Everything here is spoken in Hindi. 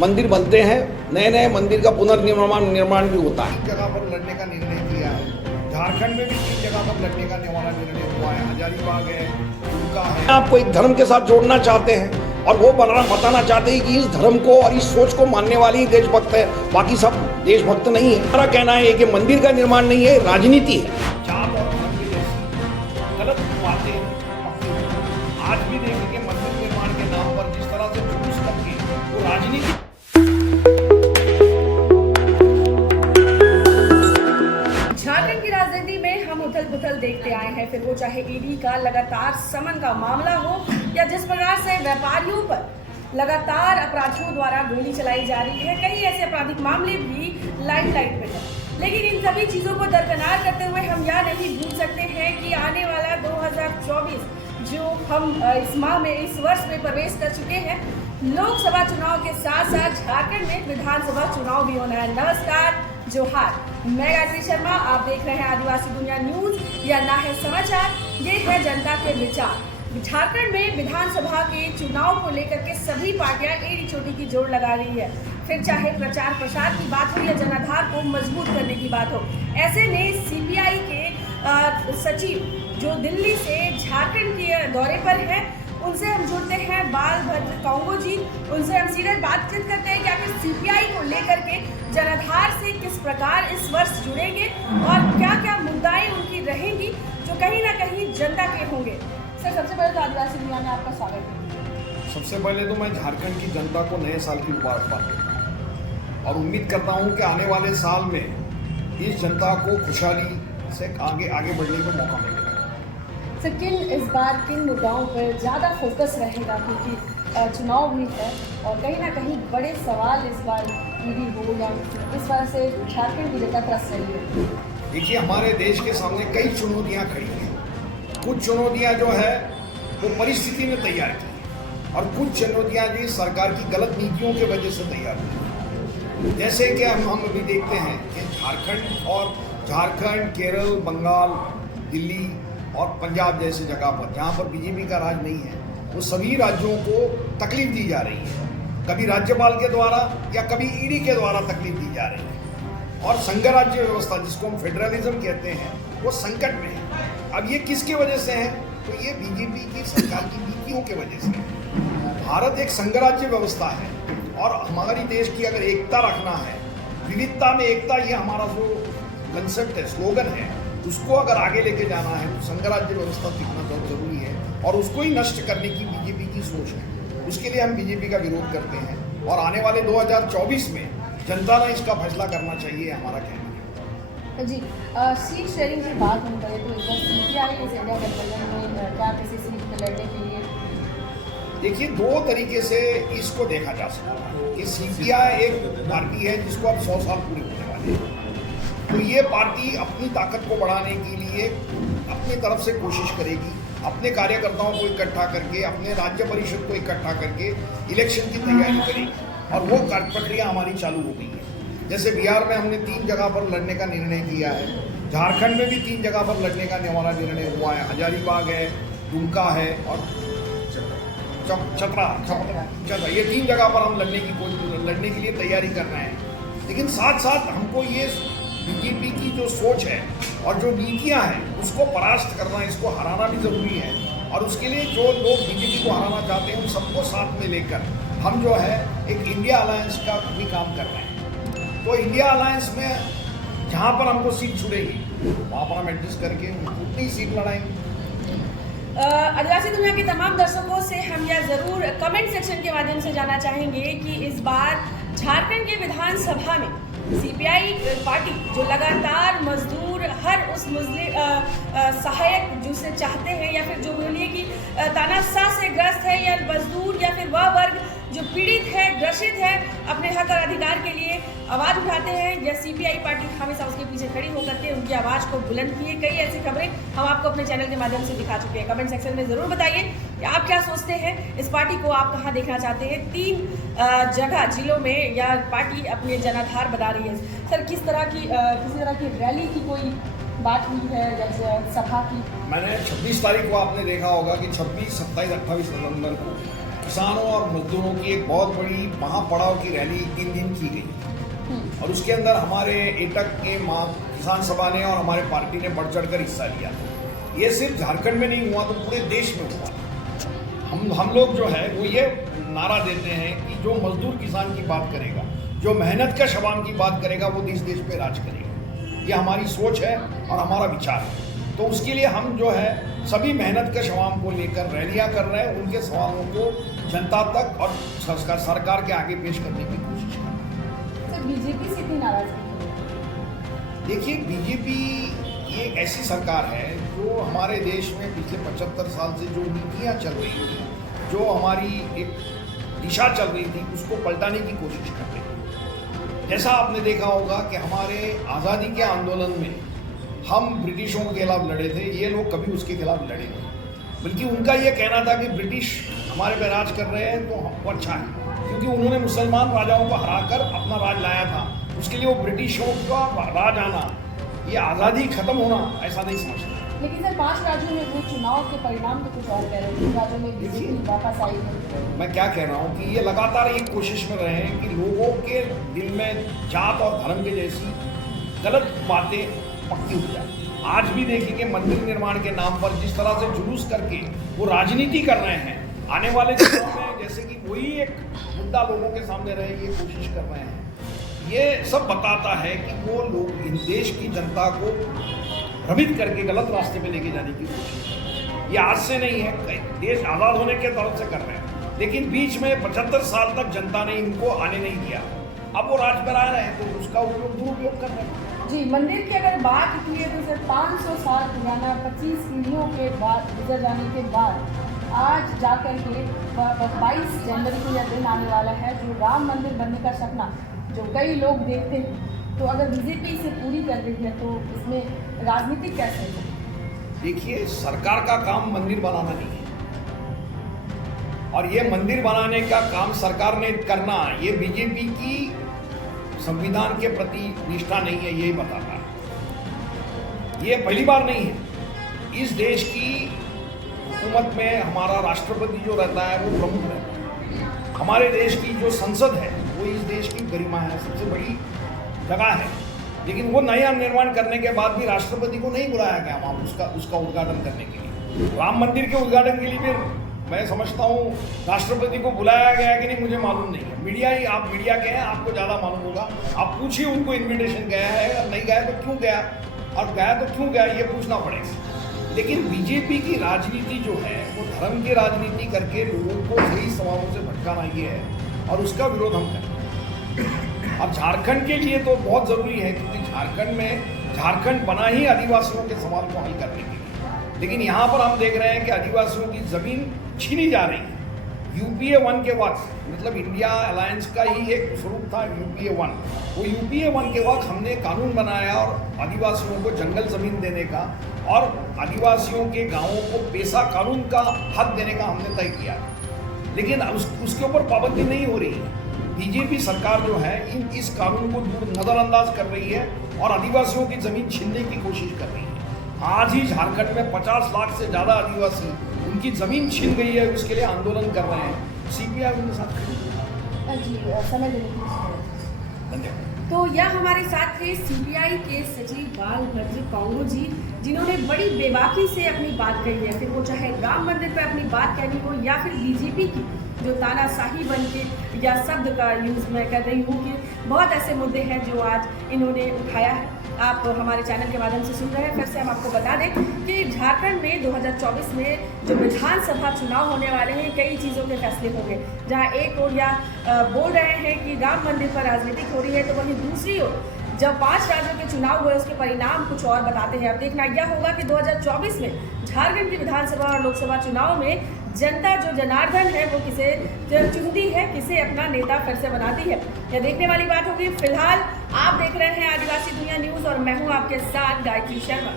मंदिर बनते हैं, नए नए मंदिर का निर्माण भी होता है। जगह पर लड़ने का निर्णय किया है। झारखंड में भी 3 जगह पर लड़ने का हमारा निर्णय हुआ है। हजारीबाग है, दुमका है। आपको एक धर्म के साथ जोड़ना चाहते हैं और वो बताना चाहते हैं कि इस धर्म को और इस सोच को मानने वाले ही देशभक्त है, बाकी सब देशभक्त नहीं है। हमारा कहना है कि मंदिर का निर्माण नहीं है, राजनीति है। जात और धर्म की जैसी गलत बातें आज भी देखेंगे। मंदिर निर्माण के नाम पर जिस तरह से जुलूस करके वो राजनीति झारखंड की राजनीति में हम उथल पुथल देखते आए हैं, फिर वो चाहे ईडी का लगातार समन का मामला हो या जिस प्रकार से व्यापारियों पर लगातार अपराधियों द्वारा गोली चलाई जा रही है। कई ऐसे आपराधिक मामले भी लाइमलाइट में हैं, लेकिन इन सभी चीजों को दरकिनार करते हुए हम यह नहीं भूल सकते हैं कि आने वाला 2024 जो हम इस माह में इस वर्ष में प्रवेश कर चुके हैं, लोकसभा चुनाव के साथ साथ झारखंड में विधानसभा चुनाव भी होना है। नमस्कार, जोहार, मैं गायत्री शर्मा, आप देख रहे हैं आदिवासी दुनिया न्यूज या ना है समाचार। ये है जनता के विचार। झारखंड में विधानसभा के चुनाव को लेकर के सभी पार्टियां एड़ी चोटी की जोड़ लगा रही है, फिर चाहे प्रचार प्रसार की बात हो या जनाधार को मजबूत करने की बात हो। ऐसे में सीपीआई के सचिव जो दिल्ली से झारखंड के दौरे पर हैं, उनसे हम जुड़ते हैं बालभद्र कांगो जी। उनसे हम सीधे बातचीत करते हैं कि आखिर सीपीआई को लेकर के जनाधार से किस प्रकार इस वर्ष जुड़ेंगे और क्या क्या मुद्दाएं उनकी रहेंगी जो कहीं ना कहीं जनता के होंगे। सर, सबसे पहले तो आदिवासी दुनिया में आपका स्वागत है। सबसे पहले तो मैं झारखंड की जनता को नए साल की मुबारकबाद देता हूँ और उम्मीद करता हूँ कि आने वाले साल में इस जनता को खुशहाली से आगे बढ़ने का मौका मिलेगा। सर, इस बार किन मुद्दाओं पर ज़्यादा फोकस रहेगा, क्योंकि चुनाव भी है और कहीं ना कहीं बड़े सवाल इस बार ईडी हो या इस बार से झारखंड की जनता त्रस्त रही है। देखिए, हमारे देश के सामने कई चुनौतियाँ खड़ी हैं। कुछ चुनौतियाँ जो है वो परिस्थिति ने तैयार की है और कुछ चुनौतियाँ जी सरकार की गलत नीतियों की वजह से तैयार हुई। जैसे कि हम अभी देखते हैं कि झारखंड, केरल, बंगाल, दिल्ली और पंजाब जैसी जगह पर जहाँ पर बीजेपी का राज नहीं है, वो सभी राज्यों को तकलीफ दी जा रही है। कभी राज्यपाल के द्वारा या कभी ईडी के द्वारा तकलीफ दी जा रही है और संघ राज्य व्यवस्था जिसको हम फेडरलिज्म कहते हैं वो संकट में है। अब ये किसकी वजह से है? तो ये बीजेपी की सरकार की नीतियों के वजह से है। भारत एक संघ राज्य व्यवस्था है और हमारी देश की अगर एकता रखना है, विविधता में एकता, ये हमारा जो कंसेप्ट है, स्लोगन है, उसको अगर आगे लेके जाना है तो संघ राज्य व्यवस्था सीखना बहुत जरूरी है और उसको ही नष्ट करने की बीजेपी की सोच है। उसके लिए हम बीजेपी का विरोध करते हैं और आने वाले 2024 में जनता ने इसका फैसला करना चाहिए, हमारा कहना है। जी, सीट शेयरिंग की बात हम करें तो इधर सीपीआई इस इंडिया गठबंधन में क्या किसी सीट पर लड़ने के लिए? देखिए, 2 तरीके से इसको देखा जा सकता है कि सीपीआई एक पार्टी है जिसको अब 100 साल पूरे होने वाले हैं, तो ये पार्टी अपनी ताकत को बढ़ाने के लिए अपनी तरफ से कोशिश करेगी, अपने कार्यकर्ताओं को इकट्ठा करके, अपने राज्य परिषद को इकट्ठा करके इलेक्शन की तैयारी करेगी और वो प्रक्रिया हमारी चालू हो गई है। जैसे बिहार में हमने 3 जगह पर लड़ने का निर्णय किया है, झारखंड में भी 3 जगह पर लड़ने का हमारा निर्णय हुआ है। हजारीबाग है, दुमका है और चतरा, ये 3 जगह पर हम लड़ने के लिए तैयारी कर रहे हैं। लेकिन साथ साथ हमको ये बीजेपी की जो सोच है और जो नीतियां हैं उसको परास्त करना, इसको हराना भी जरूरी है और उसके लिए जो लोग बीजेपी को हराना चाहते हैं उन सबको साथ में लेकर हम जो है एक इंडिया अलायंस का भी काम कर रहे हैं। तो इंडिया अलायंस में जहाँ पर हमको सीट छुड़ेगी वहाँ पर हम एडजस्ट करके उतनी सीट लड़ाएंगे। आदिवासी दुनिया के तमाम दर्शकों से हम यह जरूर कमेंट सेक्शन के माध्यम से जानना चाहेंगे कि इस बार झारखंड के विधानसभा में सीपीआई पार्टी जो लगातार मजदूर, हर उस सहायक जिसे चाहते हैं या फिर जो बोलिए कि तानाशाह से ग्रस्त है या मजदूर या फिर वह वर्ग जो पीड़ित है, ग्रसित है, अपने हक और अधिकार के लिए आवाज़ उठाते हैं, या सीपीआई पार्टी हमेशा उसके पीछे खड़ी होकर के उनकी आवाज़ को बुलंद किए। कई ऐसी खबरें हम आपको अपने चैनल के माध्यम से दिखा चुके हैं। कमेंट सेक्शन में ज़रूर बताइए कि आप क्या सोचते हैं, इस पार्टी को आप कहाँ देखना चाहते हैं। 3 जगह जिलों में यह पार्टी अपने जनाधार बना रही है। सर, किसी तरह की रैली की कोई बात हुई है या सभा की? मैंने 26 तारीख को आपने देखा होगा कि 26, 27, 28 नवंबर को किसानों और मजदूरों की एक बहुत बड़ी महापड़ाव की रैली 3 दिन की गई और उसके अंदर हमारे एटक के किसान सभा ने और हमारे पार्टी ने बढ़ चढ़कर हिस्सा लिया। ये सिर्फ झारखंड में नहीं हुआ तो पूरे देश में हुआ। हम लोग जो है वो ये नारा देते हैं कि जो मजदूर किसान की बात करेगा, जो मेहनत का शवाम की बात करेगा, वो देश पे राज करेगा। ये हमारी सोच है और हमारा विचार है। तो उसके लिए हम जो है सभी मेहनत के शवाम को लेकर रैलियां कर रहे हैं, उनके सवालों को जनता तक और सरकार के आगे पेश करने की कोशिश कर रहे हैं। बीजेपी से इतनी नाराजगी? देखिए, बीजेपी ये एक ऐसी सरकार है जो हमारे देश में पिछले 75 साल से जो नीतियाँ चल रही थी, जो हमारी एक दिशा चल रही थी, उसको पलटाने की कोशिश कर रही है। जैसा आपने देखा होगा कि हमारे आज़ादी के आंदोलन में हम ब्रिटिशों के खिलाफ लड़े थे, ये लोग कभी उसके खिलाफ लड़े नहीं। बल्कि उनका ये कहना था कि ब्रिटिश हमारे पे राज कर रहे हैं तो हमको अच्छा है, क्योंकि उन्होंने मुसलमान राजाओं को हराकर अपना राज लाया था। उसके लिए वो ब्रिटिशों का राज आना, ये आज़ादी खत्म होना, ऐसा नहीं समझता। लेकिन सर 5 राज्यों में वो चुनाव के परिणाम तो कुछ और कह रहे हैं। राज्यों में बीजेपी वापस आई है। मैं क्या कह रहा हूँ कि ये लगातार एक कोशिश में रहे हैं कि लोगों के दिल में जात और धर्म के जैसी गलत बातें पक्की हो जाए। आज भी देखेंगे मंदिर निर्माण के नाम पर जिस तरह से जुलूस करके वो राजनीति कर रहे हैं, आने वाले दिनों में जैसे कि वही एक मुद्दा लोगों के सामने रहे, ये कोशिश कर रहे हैं। ये सब बताता है कि वो लोग इन देश की जनता को भ्रमित करके गलत रास्ते पे लेके जाने की कोशिश कर रहे हैं। ये आज से नहीं है, देश आज़ाद होने के दौर से कर रहे हैं, लेकिन बीच में 75 साल तक जनता ने इनको आने नहीं दिया। अब वो राज पर आ रहे हैं तो उसका दुरुपयोग कर रहे हैं। जी, मंदिर की अगर बात की है तो सर 500 साल पुराना 25 पीढ़ियों के बाद गुजर जाने के बाद आज जाकर के 22 जनवरी को यह दिन आने वाला है जो राम मंदिर बनने का सपना जो कई लोग देखते हैं, तो अगर बीजेपी इसे पूरी कर रही है तो इसमें राजनीति कैसे है? देखिए, सरकार का काम मंदिर बनाना नहीं है और ये मंदिर बनाने का काम सरकार ने करना, ये बीजेपी की संविधान के प्रति निष्ठा नहीं है, यही बताता है। ये पहली बार नहीं है। इस देश की हुकूमत में हमारा राष्ट्रपति जो रहता है वो प्रमुख रहता है। हमारे देश की जो संसद है वो इस देश की गरिमा है, सबसे बड़ी जगह है। लेकिन वो नया निर्माण करने के बाद भी राष्ट्रपति को नहीं बुलाया गया वहाँ उसका उद्घाटन करने के लिए। राम मंदिर के उद्घाटन के लिए भी मैं समझता हूँ राष्ट्रपति को बुलाया गया कि नहीं मुझे मालूम नहीं है। मीडिया ही, आप मीडिया के हैं, आपको ज़्यादा मालूम होगा। आप पूछिए उनको इन्विटेशन गया है, और नहीं गया तो क्यों गया, और गया तो क्यों गया, ये पूछना पड़ेगा। लेकिन बीजेपी की राजनीति जो है वो धर्म की राजनीति करके लोगों को सही सवालों से भटकाना ये है और उसका विरोध हम करें। अब झारखंड के लिए तो बहुत ज़रूरी है, क्योंकि झारखंड बना ही आदिवासियों के सवाल को हल करने के लिए। लेकिन यहाँ पर हम देख रहे हैं कि आदिवासियों की ज़मीन छीनी जा रही है। यूपीए 1 के वक्त, मतलब इंडिया अलायंस का ही एक स्वरूप था यूपीए 1। वो यूपीए 1 के वक्त हमने कानून बनाया और आदिवासियों को जंगल ज़मीन देने का और आदिवासियों के गांवों को पेशा कानून का हक देने का हमने तय किया। लेकिन उसके ऊपर पाबंदी नहीं हो रही है। बीजेपी सरकार जो है इस कानून को नज़रअंदाज कर रही है और आदिवासियों की ज़मीन छीनने की कोशिश कर रही है। आज ही झारखंड में 50 लाख से ज़्यादा आदिवासी उनकी ज़मीन छीन गई है, उसके लिए आंदोलन कर रहे हैं। सीपीआई उनके साथ खड़ी। जी, समय देने के लिए धन्यवाद। तो यह हमारे साथ थे सीपीआई के सचिव बालभद्र कांगो जी, जिन्होंने बड़ी बेबाकी से अपनी बात कही है। फिर वो चाहे राम मंदिर पर अपनी बात कहनी हो या फिर बीजेपी की जो तानाशाही बन के या शब्द का यूज़ मैं कर रही हूँ कि बहुत ऐसे मुद्दे हैं जो आज इन्होंने उठाया है। आप हमारे चैनल के माध्यम से सुन रहे हैं। फिर से हम आपको बता दें कि झारखंड में 2024 में जो विधानसभा चुनाव होने वाले हैं, कई चीज़ों के फैसले होंगे। जहां एक ओर या बोल रहे हैं कि राम मंदिर पर राजनीतिक हो रही है, तो वहीं दूसरी ओर जब 5 राज्यों के चुनाव हुए उसके परिणाम कुछ और बताते हैं। अब देखना यह होगा कि 2024 में झारखंड की विधानसभा और लोकसभा चुनाव में जनता जो जनार्दन है वो किसे चुनती है, किसे अपना नेता फिर से बनाती है, यह देखने वाली बात होगी। फिलहाल आप देख रहे हैं आदिवासी दुनिया न्यूज़ और मैं हूँ आपके साथ गायत्री शर्मा।